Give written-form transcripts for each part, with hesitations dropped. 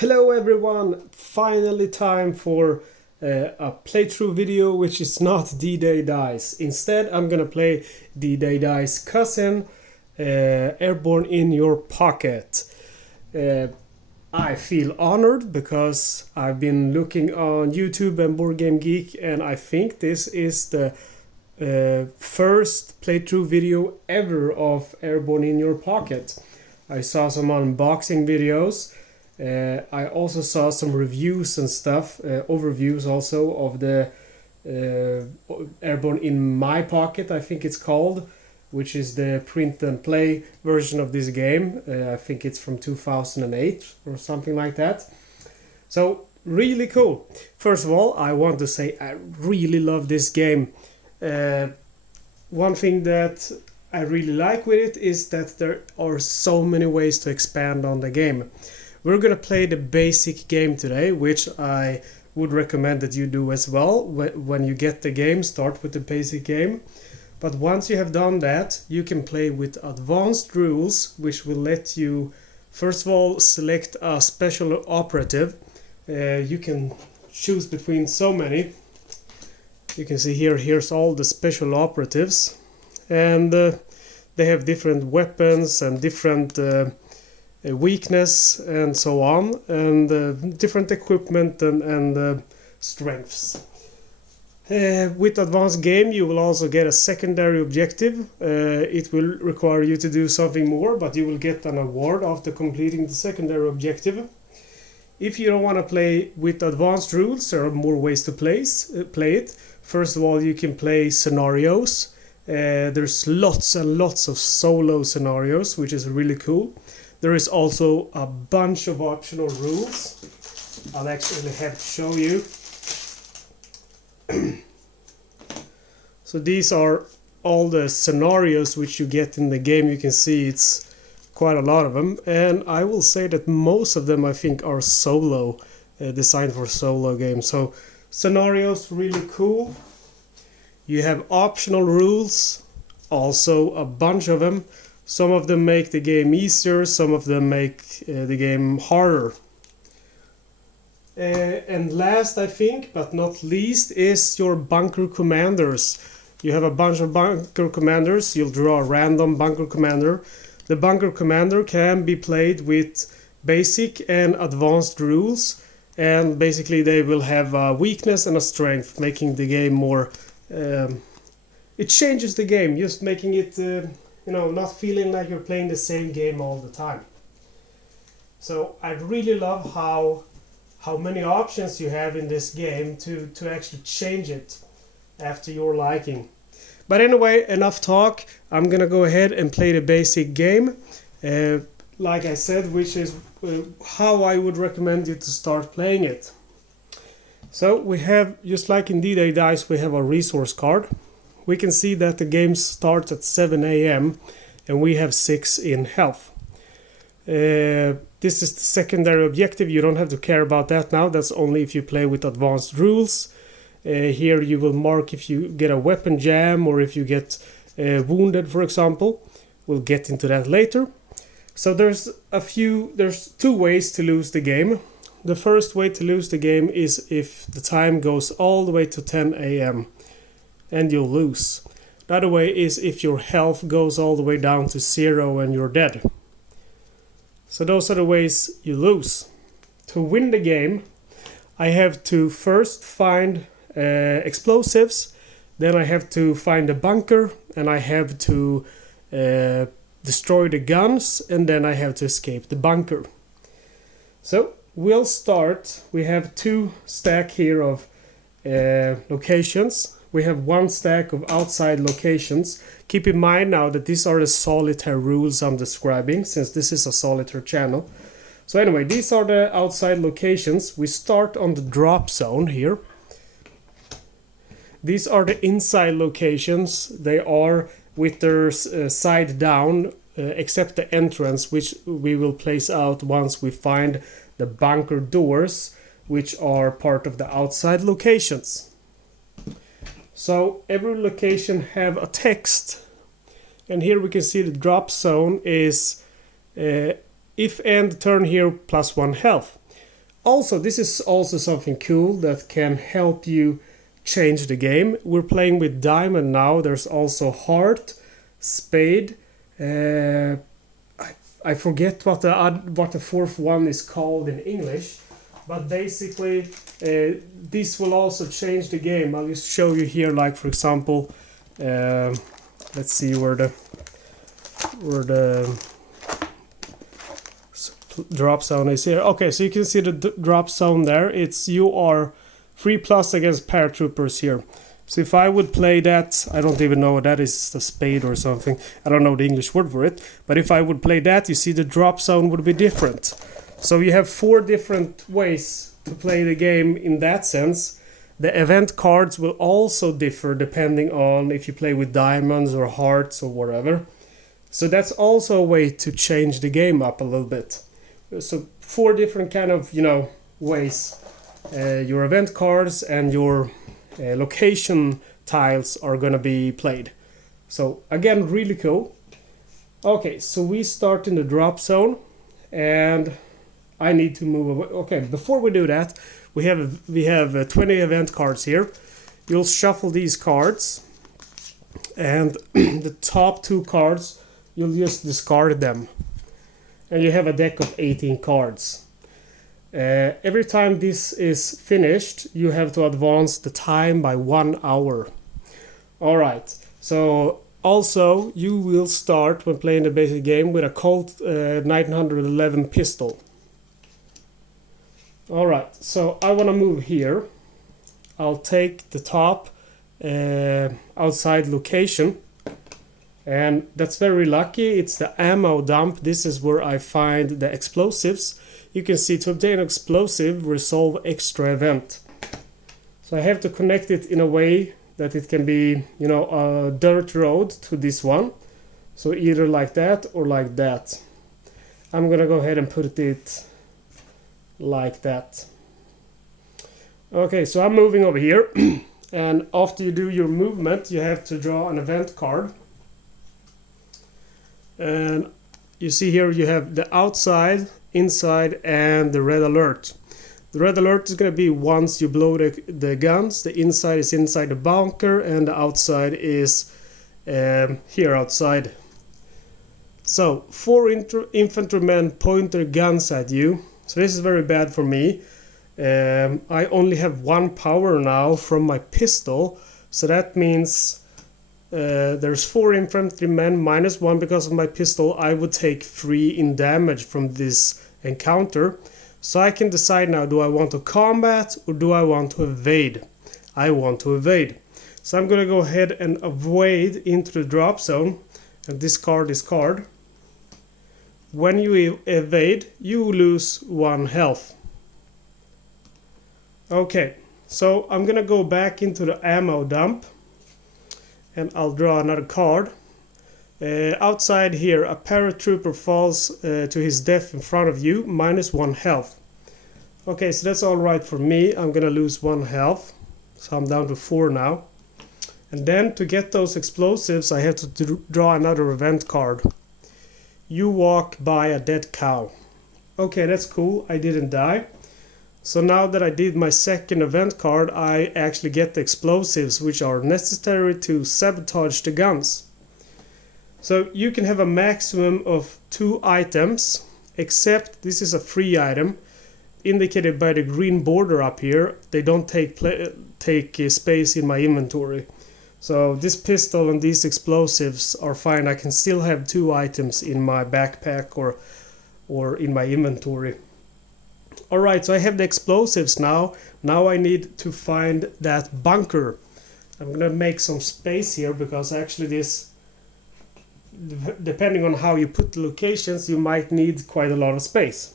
Hello everyone! Finally time for a playthrough video which is not D-Day Dice. Instead I'm gonna play D-Day Dice cousin, Airborne In Your Pocket. I feel honored because I've been looking on YouTube and Boardgame Geek, and I think this is the first playthrough video ever of Airborne In Your Pocket. I saw some unboxing videos. I also saw some reviews and stuff, overviews also of the Airborne In My Pocket, I think it's called, which is the print and play version of this game. I think it's from 2008 or something like that. So really cool. First of all, I want to say I really love this game. One thing that I really like with it is that there are so many ways to expand on the game. We're gonna play the basic game today, which I would recommend that you do as well. When you get the game, start with the basic game. But once you have done that, you can play with advanced rules, which will let you, first of all, select a special operative. You can choose between so many. You can see here's all the special operatives. And they have different weapons and different weakness and so on, and different equipment and strengths. With advanced game you will also get a secondary objective. It will require you to do something more, but you will get an award after completing the secondary objective. If you don't want to play with advanced rules, there are more ways to play it. First of all, you can play scenarios. There's lots and lots of solo scenarios, which is really cool. There is also a bunch of optional rules. I'll actually have to show you. So these are all the scenarios which you get in the game. You can see it's quite a lot of them. And I will say that most of them I think are solo, designed for solo games. So scenarios, really cool. You have optional rules, also a bunch of them. Some of them make the game easier, some of them make the game harder. And last, I think, but not least, is your bunker commanders. You have a bunch of bunker commanders. You'll draw a random bunker commander. The bunker commander can be played with basic and advanced rules. And basically they will have a weakness and a strength, making the game more... it changes the game, just making it... not feeling like you're playing the same game all the time. So I really love how many options you have in this game to actually change it after your liking. But anyway, enough talk. I'm gonna go ahead and play the basic game. Like I said, which is how I would recommend you to start playing it. So we have, just like in D-Day Dice, we have a resource card. We can see that the game starts at 7 AM and we have 6 in health. This is the secondary objective. You don't have to care about that now. That's only if you play with advanced rules. Here you will mark if you get a weapon jam or if you get wounded, for example. We'll get into that later. So there's 2 ways to lose the game. The first way to lose the game is if the time goes all the way to 10 AM. And you'll lose. The other way is if your health goes all the way down to 0 and you're dead. So those are the ways you lose. To win the game, I have to first find explosives, then I have to find a bunker, and I have to destroy the guns, and then I have to escape the bunker. So we'll start. We have 2 stack here of locations. We have 1 stack of outside locations. Keep in mind now that these are the solitaire rules I'm describing, since this is a solitaire channel. So anyway, these are the outside locations. We start on the drop zone here. These are the inside locations. They are with their side down, except the entrance, which we will place out once we find the bunker doors, which are part of the outside locations. So every location have a text, and here we can see the drop zone is if end turn here +1 health. Also, this is also something cool that can help you change the game. We're playing with diamond now. There's also heart, spade. I forget what the fourth one is called in English, but basically this will also change the game. I'll just show you here, like for example, let's see where the drop zone is here. Okay, so you can see the drop zone there. It's you are 3+ against paratroopers here. So if I would play that, I don't even know what that is, a spade or something. I don't know the English word for it. But if I would play that, you see the drop zone would be different. So you have 4 different ways to play the game in that sense. The event cards will also differ depending on if you play with diamonds or hearts or whatever. So that's also a way to change the game up a little bit. So 4 different kind of, ways. Your event cards and your location tiles are gonna be played. So again, really cool. Okay, so we start in the drop zone, and I need to move away. Okay, before we do that, we have 20 event cards here. You'll shuffle these cards, and the top 2 cards you'll just discard them, and you have a deck of 18 cards. Every time this is finished, you have to advance the time by 1 hour. Alright, so also you will start when playing the basic game with a Colt 911 pistol. Alright, so I want to move here. I'll take the top outside location, and that's very lucky. It's the ammo dump. This is where I find the explosives. You can see to obtain explosive, resolve extra event. So I have to connect it in a way that it can be, a dirt road to this one. So either like that or like that. I'm gonna go ahead and put it like that. Okay, so I'm moving over here. And after you do your movement, you have to draw an event card. And you see here you have the outside, inside, and the red alert. The red alert is going to be once you blow the guns. The inside is inside the bunker, and the outside is here outside. So 4 infantrymen point their guns at you. So this is very bad for me. I only have 1 power now from my pistol, so that means there's 4 infantrymen minus 1 because of my pistol. I would take 3 in damage from this encounter. So I can decide now, do I want to combat or do I want to evade? I want to evade. So I'm going to go ahead and evade into the drop zone and discard this card. When you evade, you lose 1 health. Okay, so I'm going to go back into the ammo dump. And I'll draw another card. Outside here, a paratrooper falls to his death in front of you, minus 1 health. Okay, so that's alright for me. I'm gonna lose 1 health. So I'm down to 4 now. And then to get those explosives, I have to draw another event card. You walk by a dead cow. Okay, that's cool. I didn't die. So now that I did my second event card, I actually get the explosives, which are necessary to sabotage the guns. So you can have a maximum of 2 items, except this is a free item, indicated by the green border up here. They don't take space in my inventory. So this pistol and these explosives are fine. I can still have 2 items in my backpack or in my inventory. Alright, so I have the explosives now. Now I need to find that bunker. I'm gonna make some space here because actually this, depending on how you put the locations, you might need quite a lot of space.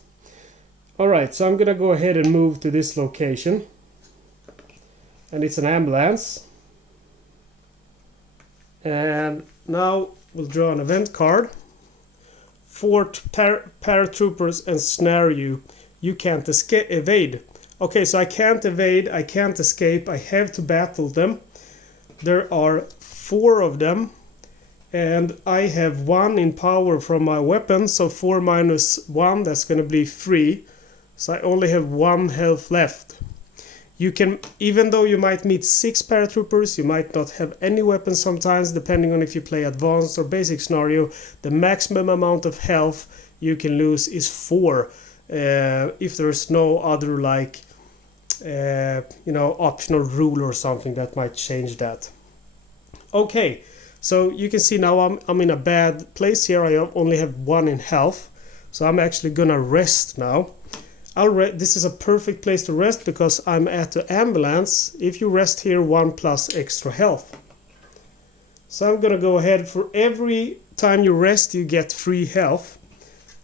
Alright, so I'm gonna go ahead and move to this location. And it's an ambulance. And now we'll draw an event card. 4 paratroopers ensnare you. You can't evade. Okay, so I can't evade, I can't escape, I have to battle them. There are 4 of them, and I have 1 in power from my weapon, so 4 minus 1, that's going to be 3. So I only have 1 health left. You can, even though you might meet 6 paratroopers, you might not have any weapons sometimes, depending on if you play advanced or basic scenario. The maximum amount of health you can lose is 4. If there's no other like optional rule or something that might change that. Okay, so you can see now I'm in a bad place here. I only have 1 in health, so I'm actually gonna rest now. This is a perfect place to rest because I'm at the ambulance. If you rest here, 1 plus extra health. So I'm gonna go ahead. For every time you rest, you get 3 health,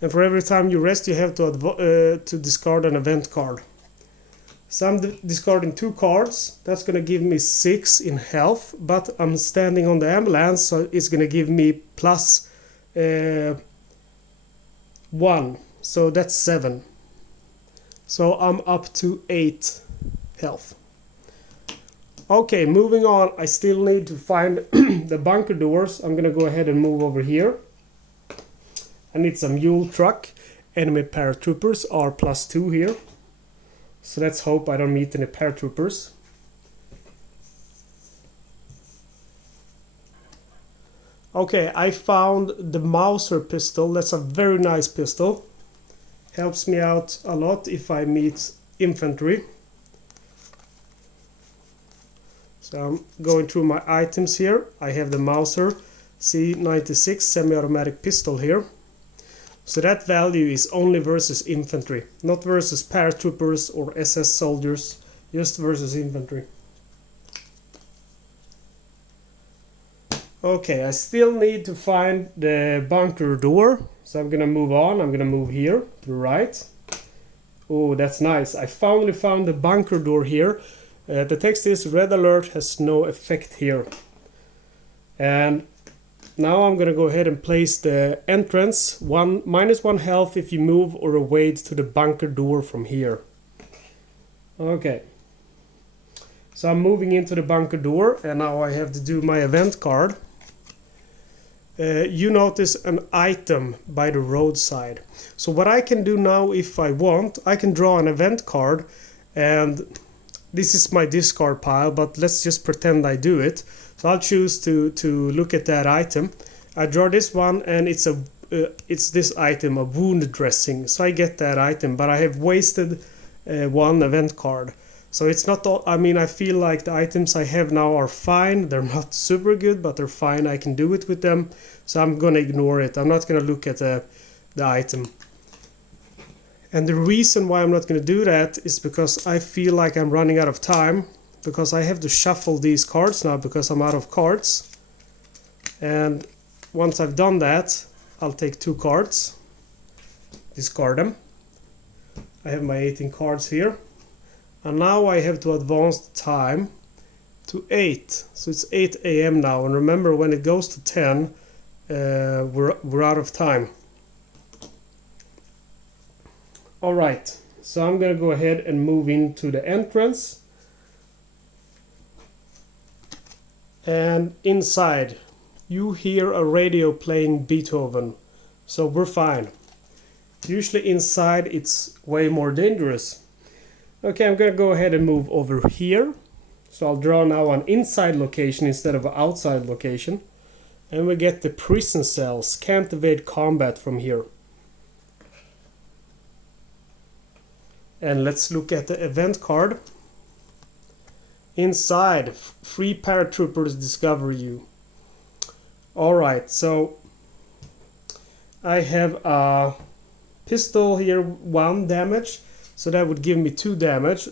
and for every time you rest, you have to discard an event card. So I'm discarding 2 cards. That's gonna give me 6 in health, but I'm standing on the ambulance, so it's gonna give me plus 1. So that's 7. So I'm up to 8 health. Okay, moving on. I still need to find the bunker doors. I'm gonna go ahead and move over here. I need some mule truck. Enemy paratroopers are +2 here. So let's hope I don't meet any paratroopers. Okay, I found the Mauser pistol. That's a very nice pistol. Helps me out a lot if I meet infantry. So I'm going through my items here. I have the Mauser C96 semi-automatic pistol here. So that value is only versus infantry, not versus paratroopers or SS soldiers, just versus infantry. Okay, I still need to find the bunker door. So I'm gonna move on. I'm gonna move here to the right. Oh, that's nice. I finally found the bunker door here. The text is red alert has no effect here. And now I'm gonna go ahead and place the entrance. -1 health if you move or evade to the bunker door from here. Okay. So I'm moving into the bunker door, and now I have to do my event card. You notice an item by the roadside. So what I can do now, if I want, I can draw an event card, and this is my discard pile, but let's just pretend I do it. So I'll choose to look at that item. I draw this one, and it's this item, a wound dressing. So I get that item, but I have wasted 1 event card. So it's not all, I mean, I feel like the items I have now are fine. They're not super good, but they're fine. I can do it with them. So I'm gonna ignore it. I'm not gonna look at the item. And the reason why I'm not gonna do that is because I feel like I'm running out of time, because I have to shuffle these cards now because I'm out of cards. And once I've done that, I'll take 2 cards, discard them. I have my 18 cards here. And now I have to advance the time to 8. So it's 8 AM now. And remember, when it goes to 10, we're out of time. Alright, so I'm going to go ahead and move into the entrance. And inside, you hear a radio playing Beethoven. So we're fine. Usually inside it's way more dangerous. Okay, I'm gonna go ahead and move over here. So I'll draw now an inside location instead of an outside location. And we get the prison cells. Can't evade combat from here. And let's look at the event card. Inside, 3 paratroopers discover you. Alright, so I have a pistol here, 1 damage. So that would give me 2 damage,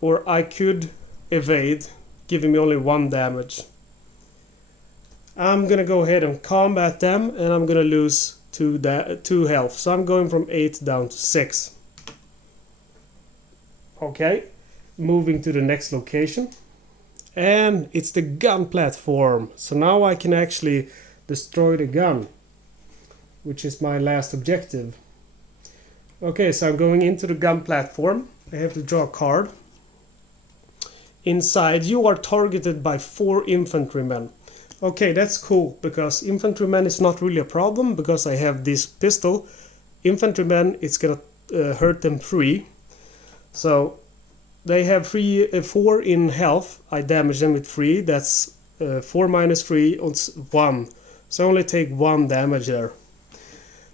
or I could evade, giving me only 1 damage. I'm gonna go ahead and combat them, and I'm gonna lose 2 health. So I'm going from 8 down to 6. Okay, moving to the next location. And it's the gun platform. So now I can actually destroy the gun, which is my last objective. Okay, so I'm going into the gun platform. I have to draw a card. Inside, you are targeted by 4 infantrymen. Okay, that's cool, because infantrymen is not really a problem, because I have this pistol. Infantrymen, it's gonna hurt them 3. So they have 4 in health. I damage them with 3. That's 4 minus 3 is 1. So I only take 1 damage there.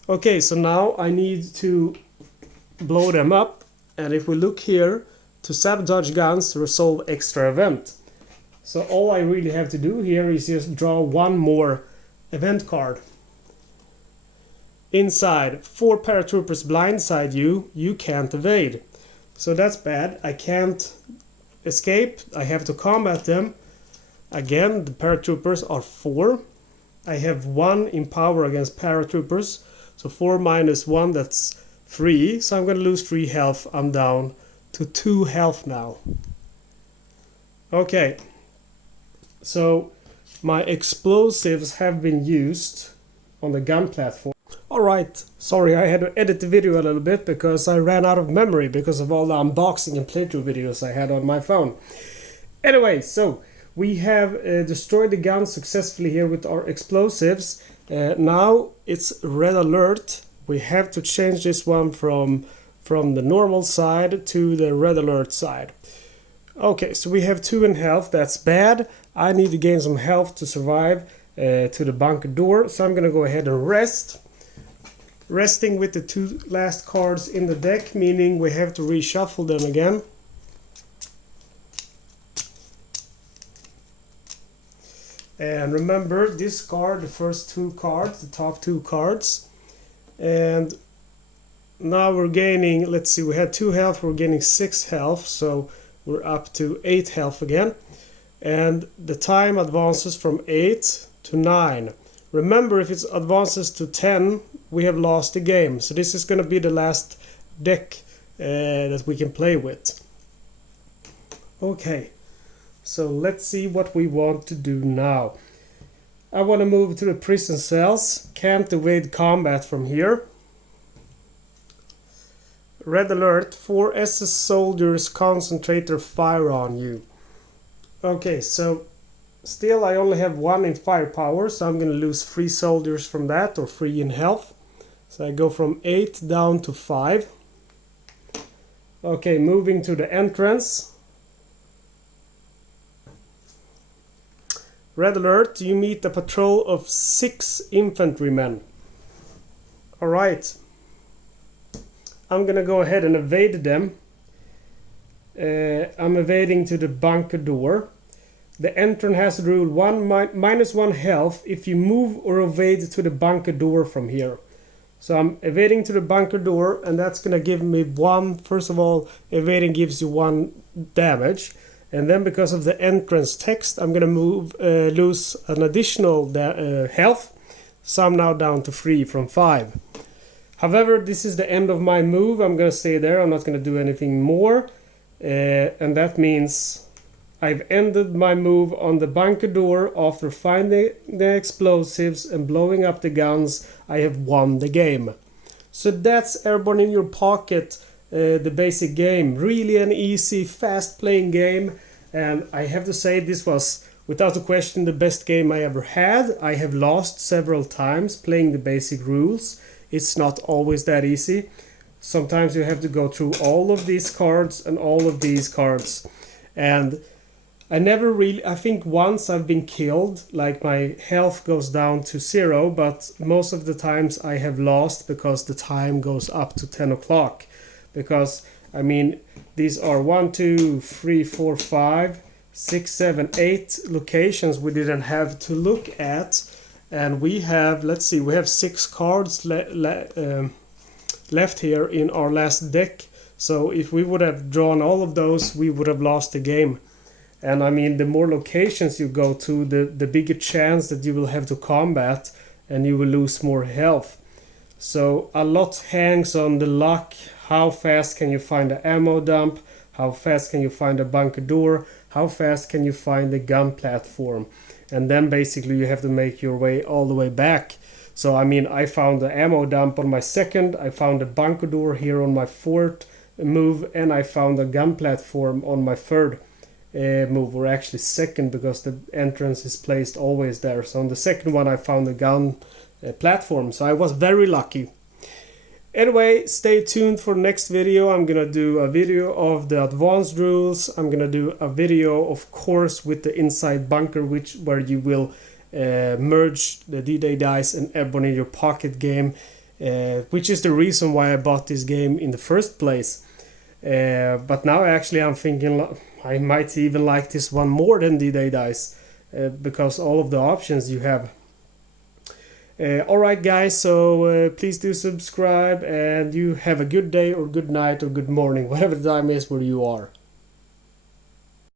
Okay, so now I need to blow them up. And if we look here, to sabotage guns, resolve extra event. So all I really have to do here is just draw 1 more event card. Inside, 4 paratroopers blindside you, you can't evade. So that's bad. I can't escape. I have to combat them. Again, the paratroopers are 4. I have 1 in power against paratroopers. So 4 minus 1, that's 3. So I'm going to lose 3 health. I'm down to 2 health now. Okay. So my explosives have been used on the gun platform. Alright, sorry, I had to edit the video a little bit because I ran out of memory because of all the unboxing and playthrough videos I had on my phone. Anyway, so we have destroyed the gun successfully here with our explosives. Now it's red alert. We have to change this one from the normal side to the red alert side. Okay, so we have 2 in health. That's bad. I need to gain some health to survive to the bunker door. So I'm going to go ahead and rest. Resting with the 2 last cards in the deck, meaning we have to reshuffle them again. And remember, discard the first 2 cards, the top 2 cards. And now we're gaining, let's see, we had 2 health, we're gaining 6 health, so we're up to 8 health again. And the time advances from 8 to 9. Remember, if it advances to 10, we have lost the game. So this is going to be the last deck that we can play with. Okay, so let's see what we want to do now. I want to move to the prison cells. Can't evade combat from here. Red alert, 4 SS soldiers concentrate their fire on you. Okay, so still I only have 1 in firepower, so I'm going to lose 3 soldiers from that, or 3 in health. So I go from 8 down to 5. Okay, moving to the entrance. Red alert, you meet a patrol of 6 infantrymen. Alright. I'm gonna go ahead and evade them. I'm evading to the bunker door. The entrant has the rule minus 1 health if you move or evade to the bunker door from here. So I'm evading to the bunker door, and that's gonna give me 1. First of all, evading gives you 1 damage. And then because of the entrance text, I'm gonna lose an additional health. So I'm now down to 3 from 5. However, this is the end of my move. I'm gonna stay there. I'm not gonna do anything more. And that means I've ended my move on the bunker door. After finding the explosives and blowing up the guns, I have won the game. So that's Airborne in Your Pocket. The basic game. Really an easy, fast playing game, and I have to say this was without a question the best game I ever had. I have lost several times playing the basic rules. It's not always that easy. Sometimes you have to go through all of these cards and all of these cards, and I think once I've been killed, like my health goes down to 0, but most of the times I have lost because the time goes up to 10 o'clock. Because I mean, these are 1, 2, 3, 4, 5, 6, 7, 8 locations we didn't have to look at, and we have, let's see, we have 6 cards left here in our last deck. So if we would have drawn all of those, we would have lost the game. And I mean, the more locations you go to, the bigger chance that you will have to combat, and you will lose more health. So a lot hangs on the luck. How fast can you find the ammo dump? How fast can you find a bunker door? How fast can you find the gun platform? And then basically you have to make your way all the way back. So I mean, I found the ammo dump on my 2nd, I found the bunker door here on my 4th move, and I found the gun platform on my 3rd move, or actually 2nd, because the entrance is placed always there. So on the 2nd one I found the gun platform, so I was very lucky. Anyway, stay tuned for next video. I'm gonna do a video of the advanced rules. I'm gonna do a video, of course, with the inside bunker, where you will merge the D-Day dice and Airborne In Your Pocket game, which is the reason why I bought this game in the first place. But now actually I'm thinking I might even like this one more than D-Day dice, because all of the options you have. Alright guys, so please do subscribe, and you have a good day or good night or good morning, whatever the time is where you are.